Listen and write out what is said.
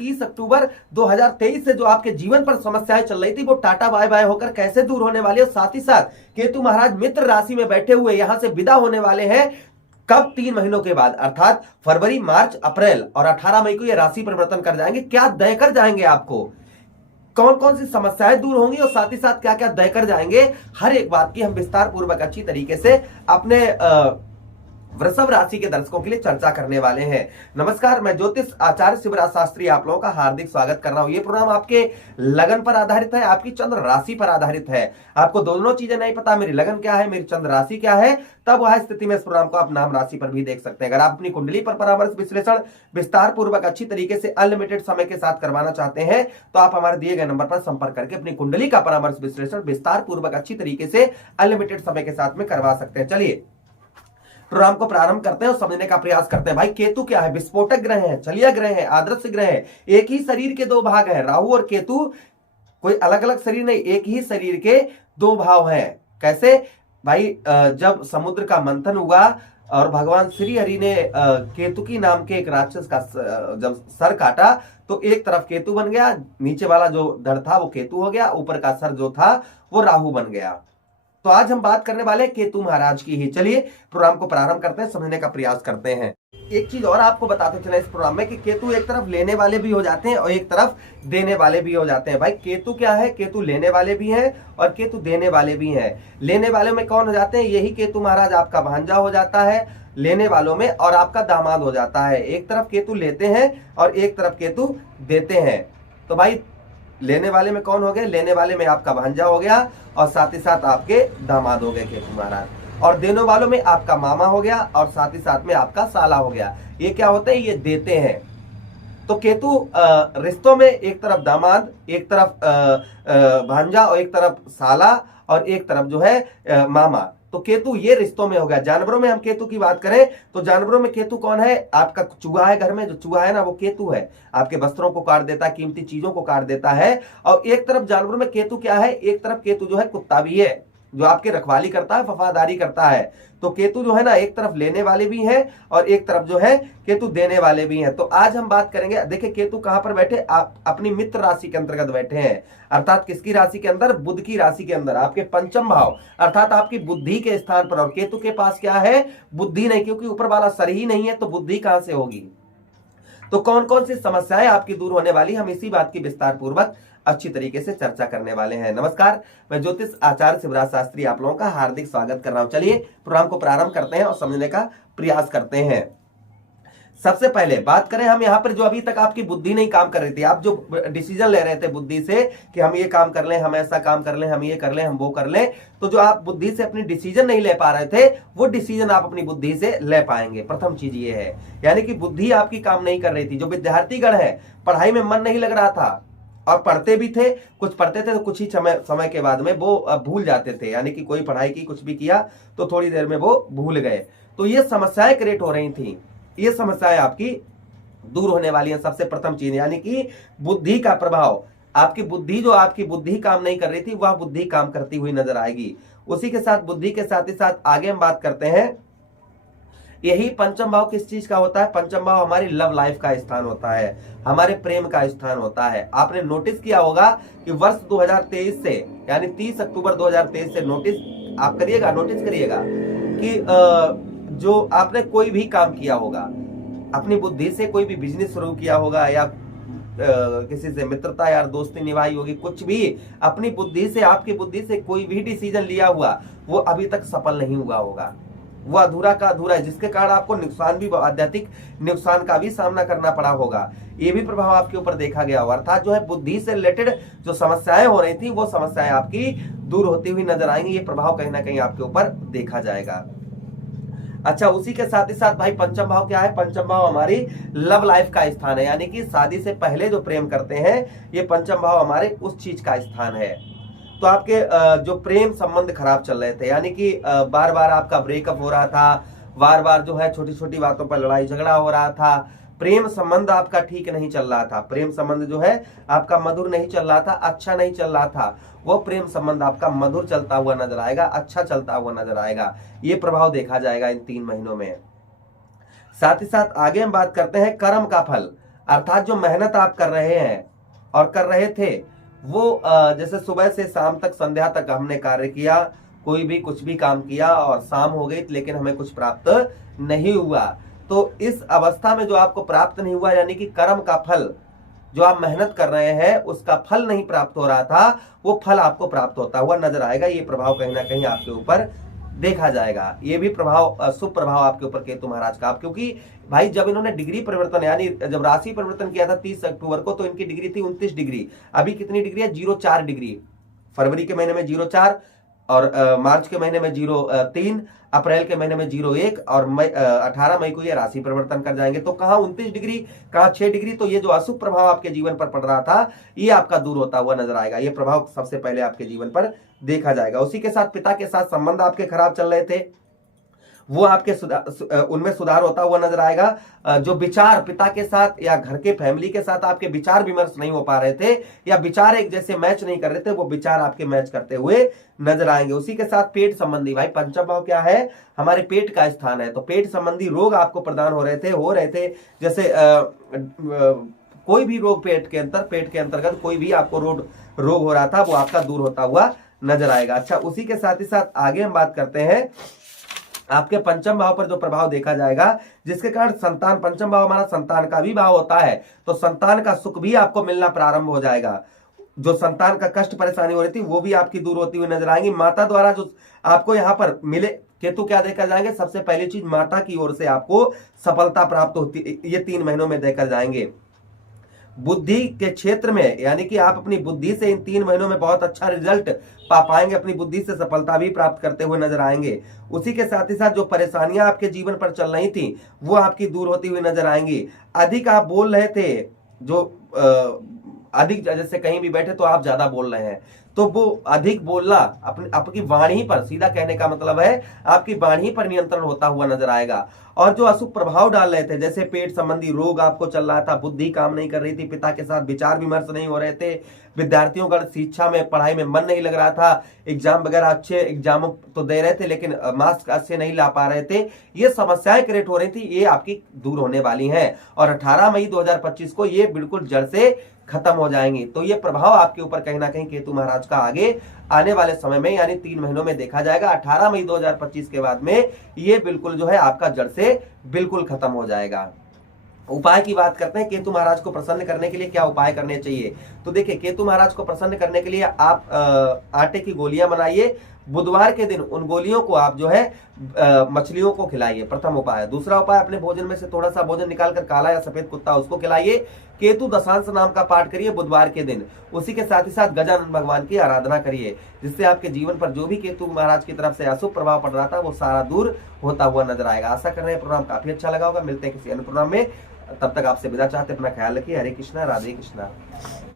30 अक्टूबर 2023 से जो आपके जीवन पर समस्याएं चल रही थी वो टाटा बाय बाय होकर कैसे दूर होने वाली है। साथ ही साथ केतु महाराज मित्र राशि में बैठे हुए यहां से विदा होने वाले हैं कब? 3 महीनों के बाद, अर्थात फरवरी, मार्च, अप्रैल और 18 मई को ये राशि परिवर्तन कर जाएंगे। क्या देकर जाएंगे आपको, कौन कौन सी समस्याएं दूर होंगी और साथ ही साथ क्या क्या देकर जाएंगे, हर एक बात की हम विस्तार पूर्वक अच्छी तरीके से अपने वृषभ राशि के दर्शकों के लिए चर्चा करने वाले हैं। नमस्कार, मैं ज्योतिष आचार्य शिवराज शास्त्री आप लोगों का हार्दिक स्वागत कर रहा हूं। ये प्रोग्राम आपके लगन पर आधारित है, आपकी चंद्र राशि पर आधारित है। आपको दोनों चीजें नहीं पता, मेरी लगन क्या है, मेरी चंद्र राशि क्या है, तब वह स्थिति में इस प्रोग्राम को आप नाम राशि पर भी देख सकते हैं। अगर आप अपनी कुंडली पर परामर्श विश्लेषण विस्तार पूर्वक अच्छी तरीके से अनलिमिटेड समय के साथ करवाना चाहते हैं तो आप हमारे दिए गए नंबर पर संपर्क करके अपनी कुंडली का परामर्श विश्लेषण विस्तार पूर्वक अच्छी तरीके से अनलिमिटेड समय के साथ में करवा सकते हैं। चलिए प्रोग्राम को प्रारंभ करते हैं और समझने का प्रयास करते हैं। भाई केतु क्या है? विस्फोटक ग्रह है, चलिया ग्रह है, आदर्श ग्रह है। एक ही शरीर के दो भाग हैं, राहु और केतु कोई अलग अलग शरीर नहीं, एक ही शरीर के दो भाव हैं। कैसे भाई? जब समुद्र का मंथन हुआ और भगवान श्री हरि ने केतुकी नाम के एक राक्षस का जब सर काटा तो एक तरफ केतु बन गया, नीचे वाला जो धड़ था वो केतु हो गया, ऊपर का सर जो था वो राहु बन गया। तो आज हम बात करने वाले केतु महाराज की ही। चलिए प्रोग्राम को प्रारंभ करते हैं, समझने का प्रयास करते हैं। एक चीज और आपको बताते चले इस प्रोग्राम में कि केतु एक तरफ लेने वाले भी हो जाते हैं और एक तरफ देने वाले भी हो जाते हैं। भाई केतु क्या है? केतु लेने वाले भी हैं और केतु देने वाले भी हैं। लेने वाले में कौन हो जाते हैं? यही केतु महाराज आपका भांजा हो जाता है लेने वालों में और आपका दामाद हो जाता है। एक तरफ केतु लेते हैं और एक तरफ केतु देते हैं। तो भाई लेने वाले में कौन हो गए? लेने वाले में आपका भांजा हो गया और साथ ही साथ आपके दामाद हो गए केतु महाराज, और देने वालों में आपका मामा हो गया और साथ ही साथ में आपका साला हो गया। ये क्या होते हैं? ये देते हैं। तो केतु रिश्तों में एक तरफ दामाद, एक तरफ भांजा और एक तरफ साला और एक तरफ जो है मामा। तो केतु ये रिश्तों में हो गया। जानवरों में हम केतु की बात करें तो जानवरों में केतु कौन है? आपका चूहा है घर में, जो चूहा है ना वो केतु है, आपके वस्त्रों को काट देता है, कीमती चीजों को काट देता है। और एक तरफ जानवरों में केतु क्या है? एक तरफ केतु जो है कुत्ता भी है, जो आपकी रखवाली करता है, वफादारी करता है। तो केतु जो है ना एक तरफ लेने वाले भी हैं और एक तरफ जो है केतु देने वाले भी हैं। तो आज हम बात करेंगे, देखिए केतु कहां पर बैठे? आप अपनी मित्र राशि के अंतर्गत बैठे हैं, अर्थात किसकी राशि के अंदर? बुध की राशि के अंदर, आपके पंचम भाव अर्थात आपकी बुद्धि के स्थान पर। और केतु के पास क्या है? बुद्धि नहीं, क्योंकि ऊपर वाला सर ही नहीं है तो बुद्धि कहां से होगी? तो कौन कौन सी समस्याएं आपकी दूर होने वाली, हम इसी बात की विस्तार पूर्वक अच्छी तरीके से चर्चा करने वाले हैं। नमस्कार, मैं ज्योतिष आचार्य शिवराज शास्त्री आप लोगों का हार्दिक स्वागत कर रहा हूं। चलिए प्रोग्राम को प्रारंभ करते हैं और समझने का प्रयास करते हैं। सबसे पहले बात करें हम यहाँ पर, जो अभी तक आपकी बुद्धि नहीं काम कर रही थी, आप जो डिसीजन ले रहे थे बुद्धि से कि हम ये काम कर लें, हम ऐसा काम कर लें, हम ये कर लें, हम वो कर लें, तो जो आप बुद्धि से अपनी डिसीजन नहीं ले पा रहे थे वो डिसीजन आप अपनी बुद्धि से ले पाएंगे। प्रथम चीज ये है, यानी कि बुद्धि आपकी काम नहीं कर रही थी। जो विद्यार्थीगण है, पढ़ाई में मन नहीं लग रहा था और पढ़ते भी थे, कुछ पढ़ते थे तो कुछ ही समय के बाद में वो भूल जाते थे, यानी कि कोई पढ़ाई की कुछ भी किया तो थोड़ी देर में वो भूल गए। तो ये समस्याएं क्रिएट हो रही थी, ये समस्याएं आपकी दूर होने वाली हैं। सबसे प्रथम चीज यानी कि बुद्धि का प्रभाव, आपकी बुद्धि, जो आपकी बुद्धि काम नहीं कर रही थी वह बुद्धि काम करती हुई नजर आएगी। उसी के साथ बुद्धि के साथ ही साथ आगे हम बात करते हैं, यही पंचम भाव किस चीज का होता है? पंचम भाव हमारी लव लाइफ का स्थान होता है, हमारे प्रेम का स्थान होता है। आपने नोटिस किया होगा कि वर्ष 2023 से, यानी 30 अक्टूबर 2023 से नोटिस आप करिएगा, नोटिस करिएगा कि जो आपने कोई भी काम किया होगा, अपनी बुद्धि से कोई भी बिजनेस शुरू किया होगा या किसी से मित्रता या दोस्ती निभाई होगी, कुछ भी अपनी बुद्धि से, आपकी बुद्धि से कोई भी डिसीजन लिया हुआ वो अभी तक सफल नहीं हुआ होगा, वो अधूरा का अधूरा है, जिसके कारण आपको नुकसान भी, आध्यात्मिक नुकसान का भी सामना करना पड़ा होगा। ये भी प्रभाव आपके ऊपर देखा गया होगा। अर्थात जो है बुद्धि से रिलेटेड जो समस्याएं हो रही थी वो समस्याएं आपकी दूर होती हुई नजर आएंगी। ये प्रभाव कहीं ना कहीं आपके ऊपर देखा जाएगा। अच्छा, उसी के साथ ही साथ भाई पंचम भाव क्या है? पंचम भाव हमारी लव लाइफ का स्थान है, यानी कि शादी से पहले जो प्रेम करते हैं, ये पंचम भाव हमारे उस चीज का स्थान है। तो आपके जो प्रेम संबंध खराब चल रहे थे, यानी कि बार बार आपका ब्रेकअप हो रहा था, बार बार जो है छोटी छोटी बातों पर लड़ाई झगड़ा हो रहा था, प्रेम संबंध आपका ठीक नहीं चल रहा था, प्रेम संबंध जो है आपका मधुर नहीं चल रहा था, अच्छा नहीं चल रहा था, वो प्रेम संबंध आपका मधुर चलता हुआ नजर आएगा, अच्छा चलता हुआ नजर आएगा। ये प्रभाव देखा जाएगा इन 3 महीनों में। साथ ही साथ आगे हम बात करते हैं कर्म का फल। अर्थात जो मेहनत आप कर रहे हैं और कर रहे थे वो जैसे सुबह से शाम तक, संध्या तक हमने कार्य किया, कोई भी कुछ भी काम किया और शाम हो गई लेकिन हमें कुछ प्राप्त नहीं हुआ। तो इस अवस्था में जो आपको प्राप्त नहीं हुआ, यानी कि कर्म का फल जो आप मेहनत कर रहे हैं उसका फल नहीं प्राप्त हो रहा था, वो फल आपको प्राप्त होता हुआ नजर आएगा। ये प्रभाव कहीं ना कहीं आपके ऊपर देखा जाएगा। ये भी प्रभाव शुभ प्रभाव आपके ऊपर केतु महाराज का, क्योंकि भाई जब इन्होंने डिग्री परिवर्तन यानी जब राशि परिवर्तन किया था 30 अक्टूबर को, तो इनकी डिग्री थी 29 डिग्री। अभी कितनी डिग्री है? 0.4 डिग्री। फरवरी के महीने में 0.4 और मार्च के महीने में 0.3, अप्रैल के महीने में 0.1 और 18 मई को ये राशि परिवर्तन कर जाएंगे। तो कहाँ 29 डिग्री, कहाँ 6 डिग्री। तो ये जो अशुभ प्रभाव आपके जीवन पर पड़ रहा था ये आपका दूर होता हुआ नजर आएगा। ये प्रभाव सबसे पहले आपके जीवन पर देखा जाएगा। उसी के साथ पिता के साथ संबंध आपके खराब चल रहे थे, वो आपके उनमें सुधार होता हुआ नजर आएगा। जो विचार पिता के साथ या घर के फैमिली के साथ आपके विचार विमर्श नहीं हो पा रहे थे या विचार एक जैसे मैच नहीं कर रहे थे, वो विचार आपके मैच करते हुए नजर आएंगे। उसी के साथ पेट संबंधी, भाई पंचम भाव क्या है? हमारे पेट का स्थान है। तो पेट संबंधी रोग आपको प्रदान हो रहे थे जैसे कोई भी रोग पेट के अंतर्गत कोई भी आपको रोग हो रहा था, वो आपका दूर होता हुआ नजर आएगा। अच्छा, उसी के साथ ही साथ आगे हम बात करते हैं आपके पंचम भाव पर जो प्रभाव देखा जाएगा, जिसके कारण संतान, पंचम भाव हमारा संतान का भी भाव होता है, तो संतान का सुख भी आपको मिलना प्रारंभ हो जाएगा। जो संतान का कष्ट परेशानी हो रही थी वो भी आपकी दूर होती हुई नजर आएंगी। माता द्वारा जो आपको यहाँ पर मिले, केतु क्या देखा जाएंगे? सबसे पहली चीज माता की ओर से आपको सफलता प्राप्त होती, ये 3 महीनों में देखा जाएंगे। बुद्धि के क्षेत्र में, यानी कि आप अपनी बुद्धि से इन 3 महीनों में बहुत अच्छा रिजल्ट पा पाएंगे, अपनी बुद्धि से सफलता भी प्राप्त करते हुए नजर आएंगे। उसी के साथ ही साथ जो परेशानियां आपके जीवन पर चल रही थी वो आपकी दूर होती हुई नजर आएंगी। अधिक आप बोल रहे थे, जो अधिक जैसे कहीं भी बैठे तो आप ज्यादा बोल रहे हैं, तो वो अधिक बोलना आपकी वाणी पर, सीधा कहने का मतलब है आपकी वाणी पर नियंत्रण होता हुआ नजर आएगा। और जो अशुभ प्रभाव डाल रहे थे, जैसे पेट संबंधी रोग आपको चल रहा था, बुद्धि काम नहीं कर रही थी, पिता के साथ विचार विमर्श नहीं हो रहे थे, विद्यार्थियों का शिक्षा में पढ़ाई में मन नहीं लग रहा था, एग्जाम वगैरह अच्छे एग्जाम तो दे रहे थे लेकिन मार्क्स अच्छे नहीं ला पा रहे थे, ये समस्याएं क्रिएट हो रही थी, ये आपकी दूर होने वाली हैं। और 18 मई 2025 को ये बिल्कुल जड़ से खत्म हो जाएंगी। तो ये प्रभाव आपके ऊपर कहीं ना कहीं केतु महाराज का आगे आने वाले समय में यानी 3 महीनों में देखा जाएगा। 18 मई 2025 के बाद में ये बिल्कुल जो है आपका जड़ से बिल्कुल खत्म हो जाएगा। उपाय की बात करते हैं, केतु महाराज को प्रसन्न करने के लिए क्या उपाय करने चाहिए? तो देखिए, केतु महाराज को प्रसन्न करने के लिए आप आटे की गोलियां बनाइए। बुधवार के दिन उन गोलियों को आप जो है मछलियों को खिलाइए, प्रथम उपाय। दूसरा उपाय, अपने भोजन में से थोड़ा सा भोजन निकालकर काला या सफेद कुत्ता उसको खिलाइए। केतु दशांश नाम का पाठ करिए बुधवार के दिन। उसी के साथ ही साथ गजानन भगवान की आराधना करिए, जिससे आपके जीवन पर जो भी केतु महाराज की तरफ से अशुभ प्रभाव पड़ रहा था वो सारा दूर होता हुआ नजर आएगा। आशा कर रहे हैं प्रोग्राम काफी अच्छा लगा होगा। मिलते हैं किसी अन्य प्रोग्राम में, तब तक आपसे विदा चाहते, अपना ख्याल रखिए। हरे कृष्णा, राधे कृष्णा।